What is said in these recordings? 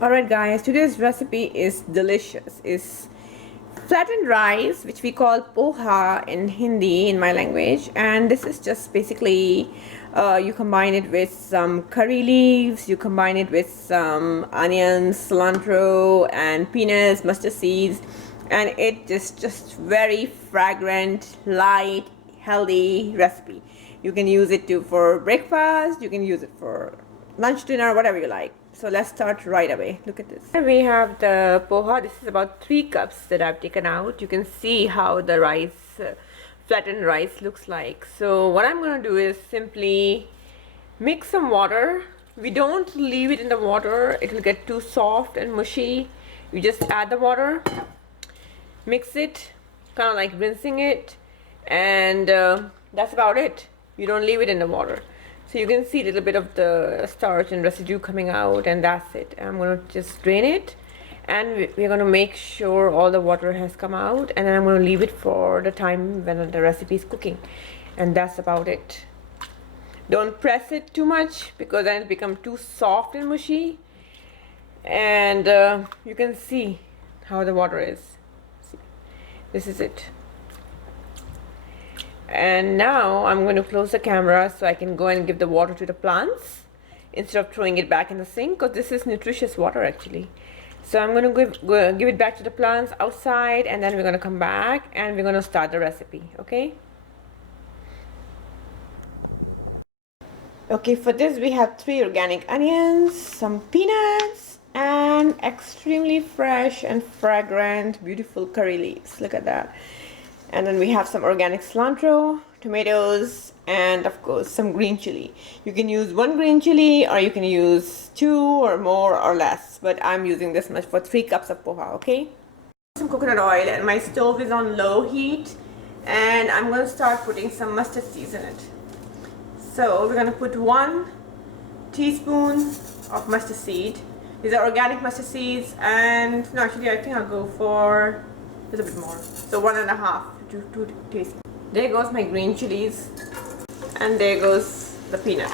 Alright guys, today's recipe is delicious. It's flattened rice, which we call poha in Hindi in my language, and this is just basically you combine it with some curry leaves, you combine it with some onions, cilantro and peanuts, mustard seeds, and it just very fragrant, light, healthy recipe. You can use it for breakfast, you can use it for lunch, dinner, whatever you like. So let's start right away. Look at this. Here we have the poha. This is about 3 cups that I've taken out. You can see how the rice, flattened rice looks like. So what I'm going to do is simply mix some water. We don't leave it in the water. It will get too soft and mushy. You just add the water, mix it, kind of like rinsing it, and that's about it. You don't leave it in the water. So you can see a little bit of the starch and residue coming out, and that's it. I'm going to just drain it, and we're going to make sure all the water has come out, and then I'm going to leave it for the time when the recipe is cooking, and that's about it. Don't press it too much because then it becomes too soft and mushy, and you can see how the water is. See, this is it. And now I'm going to close the camera so I can go and give the water to the plants instead of throwing it back in the sink, because this is nutritious water actually. So I'm going to give it back to the plants outside, and then we're going to come back and we're going to start the recipe. Okay, for this we have 3 organic onions, some peanuts, and extremely fresh and fragrant beautiful curry leaves. Look at that. And then we have some organic cilantro, tomatoes, and of course some green chili. You can use 1 green chili, or you can use 2 or more or less, but I'm using this much for 3 cups of poha. Okay, some coconut oil, and my stove is on low heat, and I'm going to start putting some mustard seeds in it. So we're going to put 1 teaspoon of mustard seed. These are organic mustard seeds, and no, actually I think I'll go for a little bit more, so 1.5 to 2 teaspoons. There goes my green chilies, and there goes the peanuts.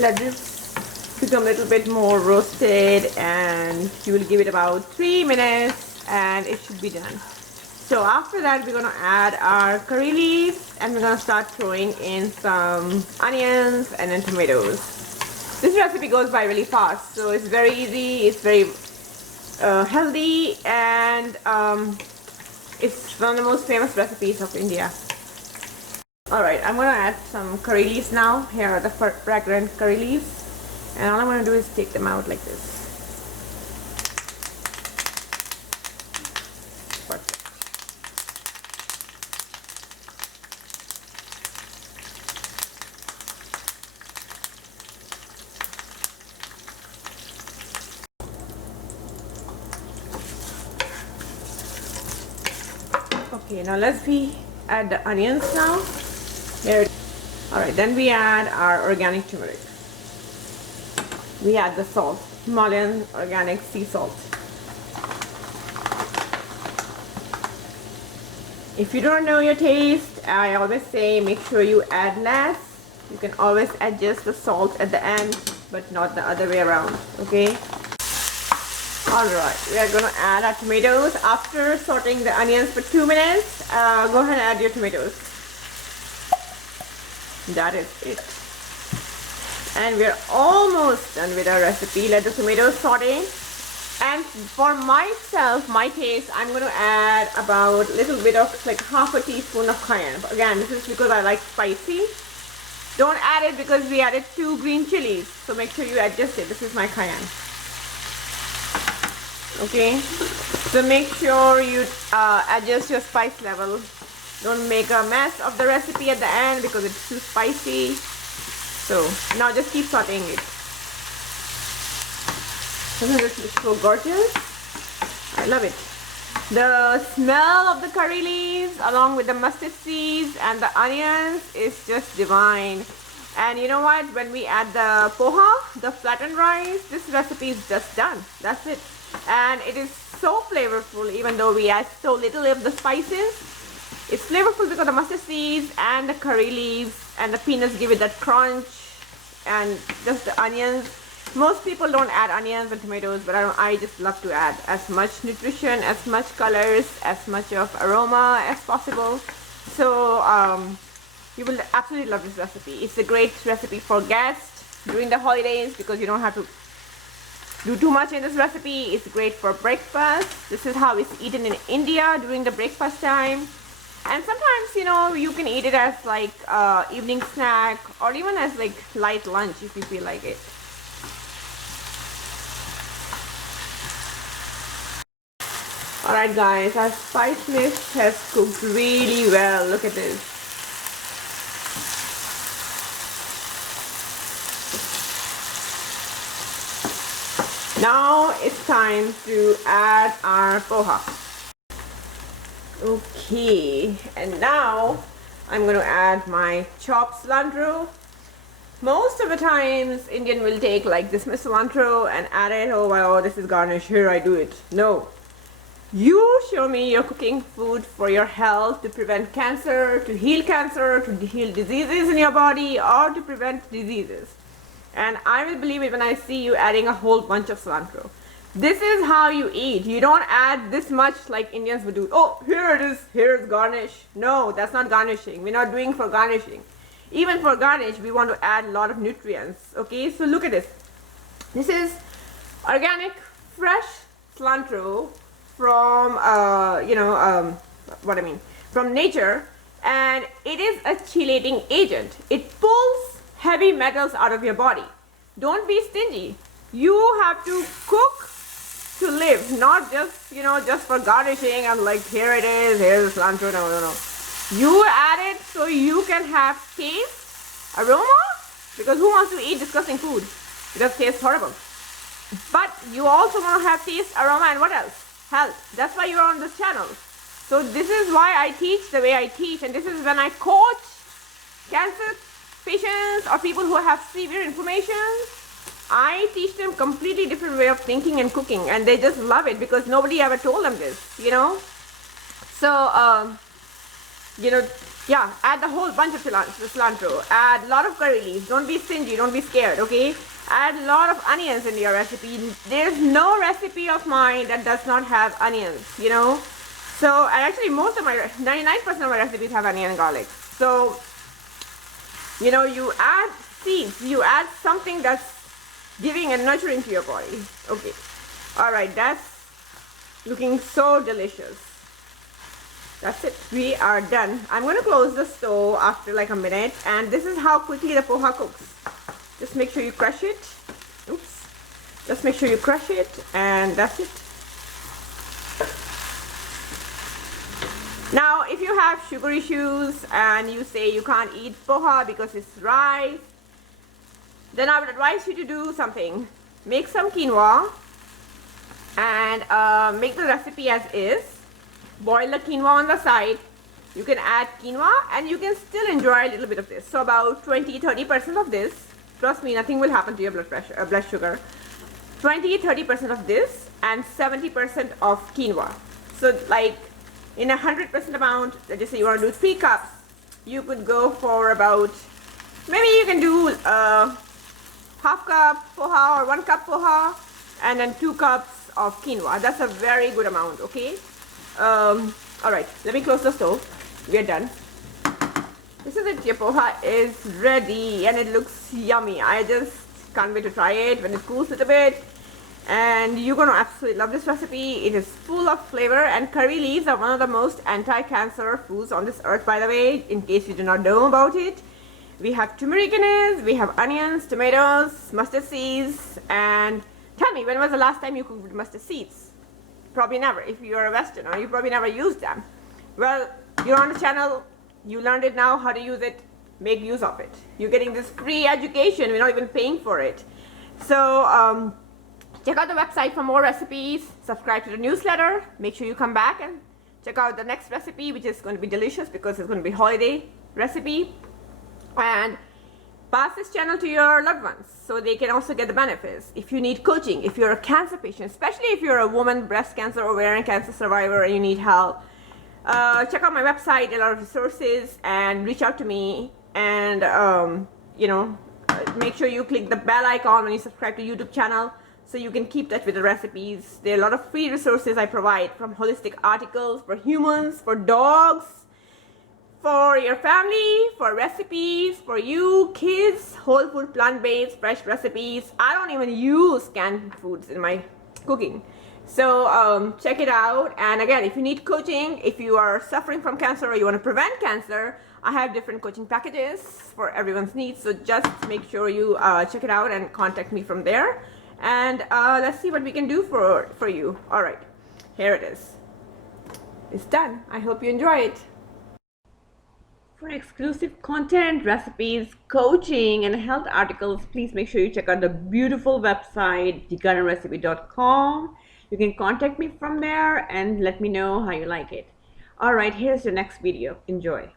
Let this become a little bit more roasted, and you will give it about 3 minutes and it should be done. So after that, we're going to add our curry leaves, and we're going to start throwing in some onions and then tomatoes. This recipe goes by really fast, so it's very easy, it's very healthy, and it's one of the most famous recipes of India. Alright, I'm going to add some curry leaves now. Here are the fragrant curry leaves, and all I'm going to do is take them out like this. Perfect. Okay, now let's add the onions now. There. Alright, then we add our organic turmeric. We add the salt, Himalayan organic sea salt. If you don't know your taste, I always say make sure you add less. You can always adjust the salt at the end, but not the other way around, okay? Alright, we are going to add our tomatoes. After sauteing the onions for 2 minutes, go ahead and add your tomatoes. That is it. And we're almost done with our recipe. Let the tomatoes saute. And for myself, my taste, I'm going to add about a little bit of like half a teaspoon of cayenne. But again, this is because I like spicy. Don't add it because we added 2 green chilies. So make sure you adjust it. This is my cayenne. Okay, so make sure you adjust your spice level. Don't make a mess of the recipe at the end because it's too spicy. So now just keep sauteing it. This looks so gorgeous. I love it. The smell of the curry leaves along with the mustard seeds and the onions is just divine. And you know what? When we add the poha, the flattened rice, this recipe is just done. That's it. And it is so flavorful, even though we add so little of the spices. It's flavorful because the mustard seeds and the curry leaves and the peanuts give it that crunch, and just the onions. Most people don't add onions and tomatoes, but I just love to add as much nutrition, as much colors, as much of aroma as possible. So you will absolutely love this recipe. It's a great recipe for guests during the holidays because you don't have to do too much in this recipe. It's great for breakfast. This is how it's eaten in India during the breakfast time. And sometimes, you know, you can eat it as like evening snack or even as like light lunch if you feel like it. Alright guys, our spice mix has cooked really well. Look at this. Now it's time to add our poha. Okay, and now I'm going to add my chopped cilantro. Most of the times Indian will take like this much cilantro and add it. Oh well, this is garnish, here I do it. No. You show me you're cooking food for your health, to prevent cancer, to heal diseases in your body, or to prevent diseases. And I will believe it when I see you adding a whole bunch of cilantro. This is how you eat. You don't add this much like Indians would do. Oh, here it is, here's garnish. No, that's not garnishing. We're not doing for garnishing. Even for garnish, we want to add a lot of nutrients. Okay, so look at this. This is organic, fresh cilantro from from nature, and it is a chelating agent. It pulls heavy metals out of your body. Don't be stingy. You have to cook to live, not just just for garnishing and like here it is, here's the cilantro. No. You add it so you can have taste, aroma, because who wants to eat disgusting food? It does taste horrible. But you also want to have taste, aroma, and what else? Health. That's why you're on this channel. So this is why I teach the way I teach, and this is when I coach cancer patients or people who have severe inflammation. I teach them completely different way of thinking and cooking, and they just love it because nobody ever told them this, So yeah, add the whole bunch of cilantro, add a lot of curry leaves. Don't be stingy, don't be scared, okay? Add a lot of onions in your recipe. There's no recipe of mine that does not have onions, So, and actually most of my, 99% of my recipes have onion and garlic. So, you add seeds, you add something that's giving and nurturing to your body. Okay, alright, that's looking so delicious. That's it, we are done. I'm going to close the stove after like a minute, and this is how quickly the poha cooks. Just make sure you crush it. Oops. Just make sure you crush it, and that's it. Now, if you have sugar issues and you say you can't eat poha because it's rice, then I would advise you to do something. Make some quinoa and make the recipe as is. Boil the quinoa on the side. You can add quinoa and you can still enjoy a little bit of this. So about 20-30% of this. Trust me, nothing will happen to your blood sugar. 20-30% of this and 70% of quinoa. So like in 100% amount, let's just say you want to do 3 cups, you could go for about, maybe you can do half cup poha or 1 cup poha and then 2 cups of quinoa. That's a very good amount, okay? Alright, let me close the stove. We are done. This is it. Your poha is ready and it looks yummy. I just can't wait to try it when it cools a little bit. And you're going to absolutely love this recipe. It is full of flavor, and curry leaves are one of the most anti-cancer foods on this earth, by the way, in case you do not know about it. We have turmeric in it, we have onions, tomatoes, mustard seeds, and tell me, when was the last time you cooked with mustard seeds? Probably never. If you're a Westerner, you probably never used them. Well, you're on the channel, you learned it now, how to use it, make use of it. You're getting this free education, we're not even paying for it. So, check out the website for more recipes, subscribe to the newsletter, make sure you come back and check out the next recipe, which is going to be delicious because it's going to be holiday recipe. And pass this channel to your loved ones so they can also get the benefits. If you need coaching, if you're a cancer patient, especially if you're a woman, breast cancer, ovarian cancer survivor, and you need help, check out my website, a lot of resources, and reach out to me. And make sure you click the bell icon when you subscribe to YouTube channel so you can keep touch with the recipes. There are a lot of free resources I provide, from holistic articles for humans, for dogs, for your family, for recipes, for you, kids, whole food, plant-based, fresh recipes. I don't even use canned foods in my cooking. So check it out. And again, if you need coaching, if you are suffering from cancer or you want to prevent cancer, I have different coaching packages for everyone's needs. So just make sure you check it out and contact me from there. And let's see what we can do for you. All right, here it is. It's done. I hope you enjoy it. For exclusive content, recipes, coaching, and health articles, please make sure you check out the beautiful website, thegardenrecipe.com. You can contact me from there and let me know how you like it. All right, here's the next video. Enjoy.